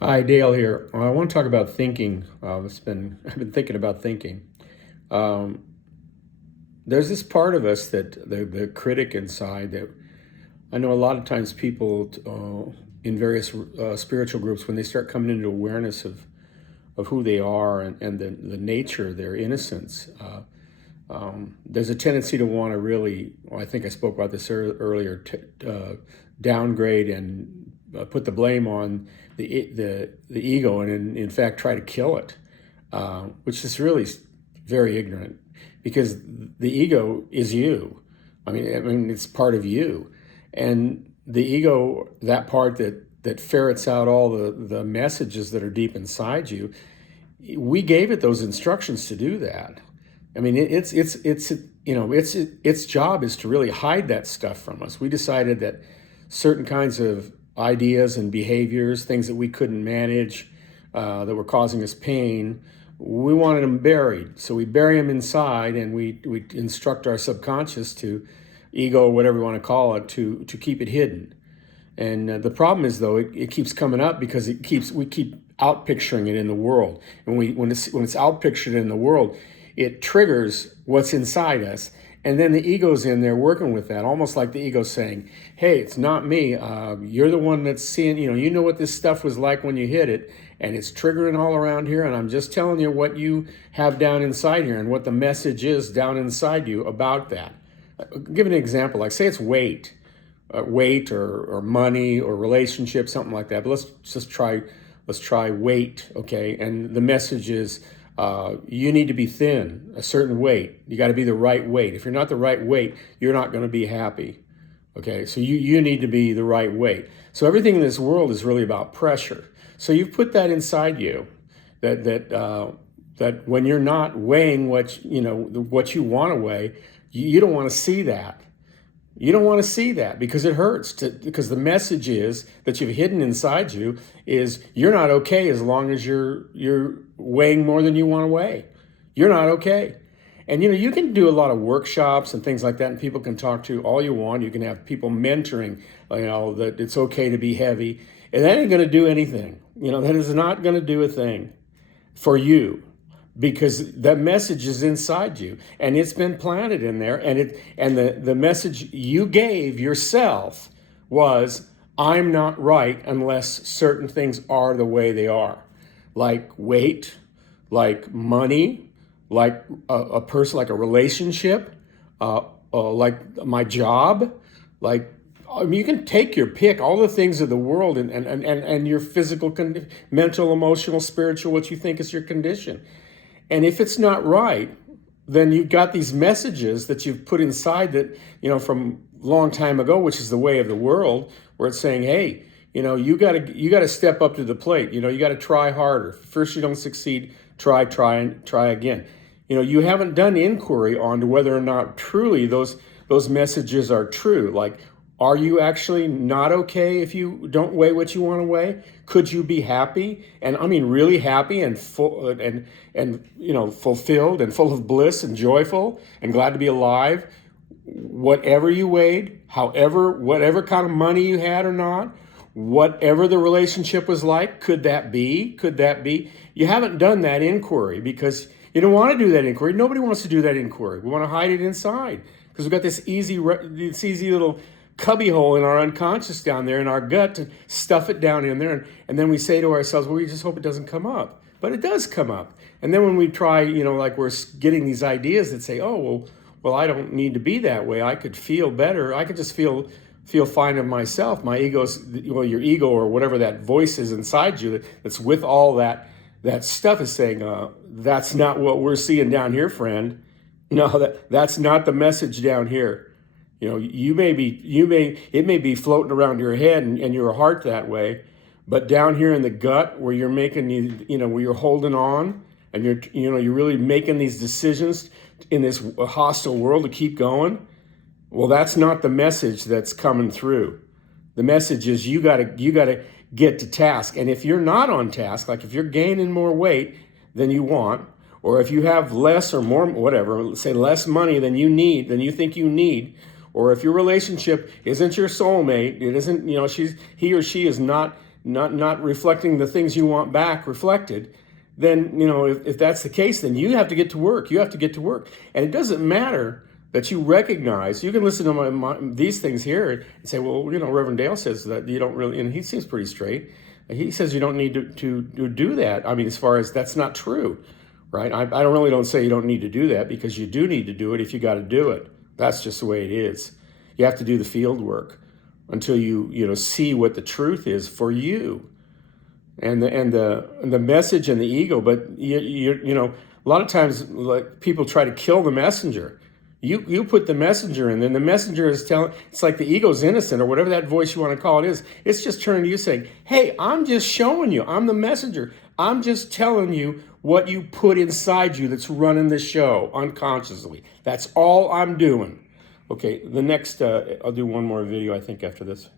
Hi, Dale here. I want to talk about thinking. I've been thinking about thinking. Um, there's this part of us that the critic inside that I know a lot of times people in various spiritual groups when they start coming into awareness of who they are and the nature of their innocence. There's a tendency to want to really, well, I think I spoke about this earlier, downgrade and put the blame on the ego and in fact try to kill it, which is really very ignorant because the ego is you. I mean, it's part of you, and the ego, that part that ferrets out all the messages that are deep inside you, we gave it those instructions to do that. I mean, it's its job is to really hide that stuff from us. We decided that certain kinds of ideas and behaviors, things that we couldn't manage, that were causing us pain, we wanted them buried. So we bury them inside, and we instruct our subconscious to ego, or whatever you want to call it, to keep it hidden. And the problem is, though, it keeps coming up because we keep out picturing it in the world. And when it's out pictured in the world, it triggers what's inside us. And then the ego's in there working with that, almost like the ego saying, hey, it's not me. You're the one that's seeing, you know what this stuff was like when you hit it, and it's triggering all around here. And I'm just telling you what you have down inside here and what the message is down inside you about that. I'll give an example, like say it's weight or money or relationship, something like that. But let's try weight, okay? And the message is you need to be thin, a certain weight. You got to be the right weight. If you're not the right weight, you're not going to be happy, okay? So you need to be the right weight. So everything in this world is really about pressure. So you've put that inside you, that when you're not weighing what you want to weigh, you don't want to see that. You don't want to see that because it hurts. Because the message is that you've hidden inside you is you're not okay as long as you're weighing more than you want to weigh. You're not okay. And you can do a lot of workshops and things like that, and people can talk to all you want. You can have people mentoring, that it's okay to be heavy, and that ain't going to do anything. That is not going to do a thing for you, because that message is inside you and it's been planted in there, and the message you gave yourself was, I'm not right unless certain things are the way they are, like weight, like money, like a person, like a relationship, like my job, like, I mean, you can take your pick, all the things of the world and your physical, mental, emotional, spiritual, what you think is your condition. And if it's not right, then you've got these messages that you've put inside that, from a long time ago, which is the way of the world, where it's saying, hey, you gotta step up to the plate. You gotta try harder. First you don't succeed, try again. You haven't done inquiry on to whether or not truly those messages are true. Like, are you actually not okay if you don't weigh what you want to weigh? Could you be happy? And I mean, really happy and full and fulfilled and full of bliss and joyful and glad to be alive, whatever you weighed, whatever kind of money you had or not, whatever the relationship was like, could that be? Could that be? You haven't done that inquiry because you don't want to do that inquiry. Nobody wants to do that inquiry. We want to hide it inside because we've got this easy little cubbyhole in our unconscious down there in our gut to stuff it down in there. And then we say to ourselves, well, we just hope it doesn't come up. But it does come up. And then when we try, like we're getting these ideas that say, oh, well, I don't need to be that way. I could feel better. I could just feel fine of myself. My ego's, your ego or whatever that voice is inside you that's with all that stuff is saying, that's not what we're seeing down here, friend. No, that's not the message down here. It may be floating around your head and your heart that way, but down here in the gut where you're making, where you're holding on and you're really making these decisions in this hostile world to keep going. Well, that's not the message that's coming through. The message is you gotta get to task. And if you're not on task, like if you're gaining more weight than you want, or if you have less or more, whatever, say less money than you think you need, or if your relationship isn't your soulmate, it isn't, he or she is not not reflecting the things you want back reflected, then, if that's the case, then you have to get to work. You have to get to work. And it doesn't matter that you recognize, you can listen to these things here and say, well, Reverend Dale says that you don't really, and he seems pretty straight. He says you don't need to do that. I mean, as far as that's not true, right? I don't say you don't need to do that, because you do need to do it if you got to do it. That's just the way it is. You have to do the field work until you see what the truth is for you, and the message and the ego. But a lot of times, like, people try to kill the messenger. You put the messenger in, then the messenger is telling, it's like the ego's innocent, or whatever that voice you want to call it is. It's just turning to you saying, hey, I'm just showing you, I'm the messenger. I'm just telling you what you put inside you that's running the show unconsciously. That's all I'm doing. Okay, the next, I'll do one more video, I think, after this.